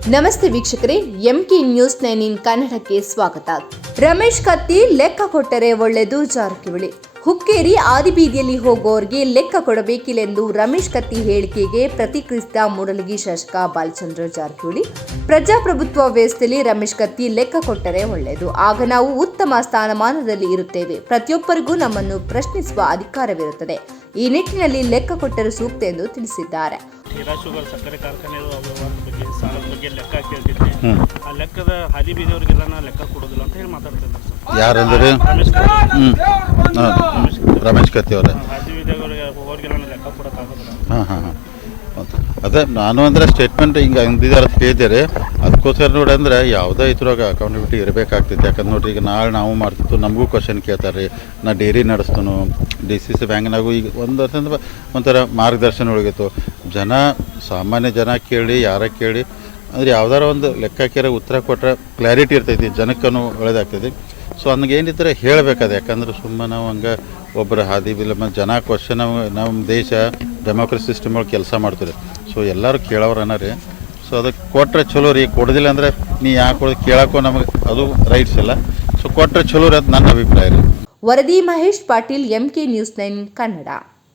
ನಮಸ್ತೆ ವೀಕ್ಷಕರೇ MK news nine in ಕನ್ನಡಕ್ಕೆ ಸ್ವಾಗತ. ರಮೇಶ್ ಕತ್ತಿ ಲೆಕ್ಕ ಕೊಟ್ಟರೆ ಒಳ್ಳೆಯದು, ಜಾರಕಿಹೊಳಿ. ಹುಕ್ಕೇರಿ ಆದಿಬೀದಿಯಲ್ಲಿ ಹೋಗೋರಿಗೆ ಲೆಕ್ಕ ಕೊಡಬೇಕಿಲ್ಲೆಂದು ರಮೇಶ್ ಕತ್ತಿ ಹೇಳಿಕೆಗೆ ಪ್ರತಿಕ್ರಿಯಿಸಿದ ಮೂಡಲಗಿ ಶಾಸಕ ಬಾಲಚಂದ್ರ ಜಾರಕಿಹೊಳಿ, ಪ್ರಜಾಪ್ರಭುತ್ವ ವ್ಯವಸ್ಥೆಯಲ್ಲಿ ರಮೇಶ್ ಕತ್ತಿ ಲೆಕ್ಕ ಕೊಟ್ಟರೆ ಒಳ್ಳೆಯದು. ಆಗ ನಾವು ಉತ್ತಮ ಸ್ಥಾನಮಾನದಲ್ಲಿ ಇರುತ್ತೇವೆ. ಪ್ರತಿಯೊಬ್ಬರಿಗೂ ನಮ್ಮನ್ನು ಪ್ರಶ್ನಿಸುವ ಅಧಿಕಾರವಿರುತ್ತದೆ. ಈ ನಿಟ್ಟಿನಲ್ಲಿ ಲೆಕ್ಕ ಕೊಟ್ಟರೆ ಸೂಕ್ತ ಎಂದು ತಿಳಿಸಿದ್ದಾರೆ. ಬಗ್ಗೆ ಲೆಕ್ಕ ಕೇಳ್ತಿದ್ದೆ. ಹ್ಞೂ ಆ ಲೆಕ್ಕದ ಹಾದಿ ಬೀದಿಯವರಿಗೆಲ್ಲ ನಾ ಲೆಕ್ಕ ಕೊಡೋದಿಲ್ಲ ಅಂತ ಹೇಳಿ ಮಾತಾಡ್ತಿದ್ದೆ ಸರ್. ಯಾರಂದ್ರೆ? ರಮೇಶ್ ಕತ್ತಿ. ಹ್ಞೂ ಹಾಂ ರಮೇಶ್ ಕತ್ತಿ. ಅವರೇ. ಆ, ಹಾದಿ ಬೀದಿಯವರಿಗೆ ಹೋಗೋರಿಗೆಲ್ಲ ನಾ ಲೆಕ್ಕ ಕೊಡೋಕ್ಕಾಗೋದಿಲ್ಲ. ಹಾಂ ಹಾಂ ಹಾಂ. ಅದೇ ನಾನು ಅಂದ್ರೆ ಸ್ಟೇಟ್ಮೆಂಟ್ ಹಿಂಗೆ ಅಂದಿದ್ದಾರೆ ಅಂತ ಕೇಳಿದ್ದಾರೆ. ಅದಕ್ಕೋಸ್ಕರ ನೋಡಿ ಅಂದ್ರೆ ಯಾವುದೇ ಇದ್ರಾಗ ಅಕೌಂಟಬಿಲಿಟಿ ಇರಬೇಕಾಗ್ತೈತೆ ಯಾಕಂದ್ರೆ ನೋಡ್ರಿ ಈಗ ನಾಳೆ ನಾವು ಮಾಡ್ತಿತ್ತು ನಮಗೂ ಕ್ವಶನ್ ಕೇಳ್ತಾರೆ. ರೀ ನಾ ಡೈರಿ ನಡೆಸ್ತಾನು ಡಿ ಸಿ ಸಿ ಬ್ಯಾಂಕ್ನಾಗೂ ಈಗ ಒಂದು ಅಂತಂದ್ರೆ ಒಂಥರ ಮಾರ್ಗದರ್ಶನ ಒಳಗಿತ್ತು ಜನ ಸಾಮಾನ್ಯ ಜನ ಕೇಳಿ ಯಾರ ಕೇಳಿ ಅಂದ್ರೆ ಯಾವ್ದಾರ ಒಂದು ಲೆಕ್ಕಾಕಿರೋ ಉತ್ತರ ಕೊಟ್ಟರೆ ಕ್ಲಾರಿಟಿ ಇರ್ತೈತಿ ಜನಕ್ಕೂ ಒಳ್ಳೇದಾಗ್ತೈತಿ. ಸೊ ನನಗೆ ಏನಿದ್ರೆ ಹೇಳಬೇಕಾದ ಯಾಕಂದ್ರೆ ಸುಮ್ಮನೆ ನಾವು ಹಂಗೆ ಒಬ್ಬರು ಹಾದಿ ಬಿಲ್ಲ ಮತ್ತು ಜನ ಕ್ವಶನ್ ನಮ್ಮ ದೇಶ ಡೆಮೋಕ್ರಸಿ ಸಿಸ್ಟಮ್ ಒಳಗೆ ಕೆಲಸ ಮಾಡ್ತಾರೆ. ಸೊ ಎಲ್ಲರೂ ಕೇಳೋರು ರೀ. ಸೊ ಅದಕ್ಕೆ ಕೊಟ್ಟರೆ ಚಲೋ ರೀ, ಕೊಡೋದಿಲ್ಲ ಅಂದರೆ ನೀ ಯಾಕೆ ಕೊಡೋದು ಕೇಳೋಕ್ಕೂ ನಮಗೆ ಅದು ರೈಟ್ಸ್ ಇಲ್ಲ. ಸೊ ಕೊಟ್ಟರೆ ಚಲೋ ರೀ ಅಂತ ನನ್ನ ಅಭಿಪ್ರಾಯ ರೀ. ವರದಿ Mahesh Patil MK news nine, Kannada.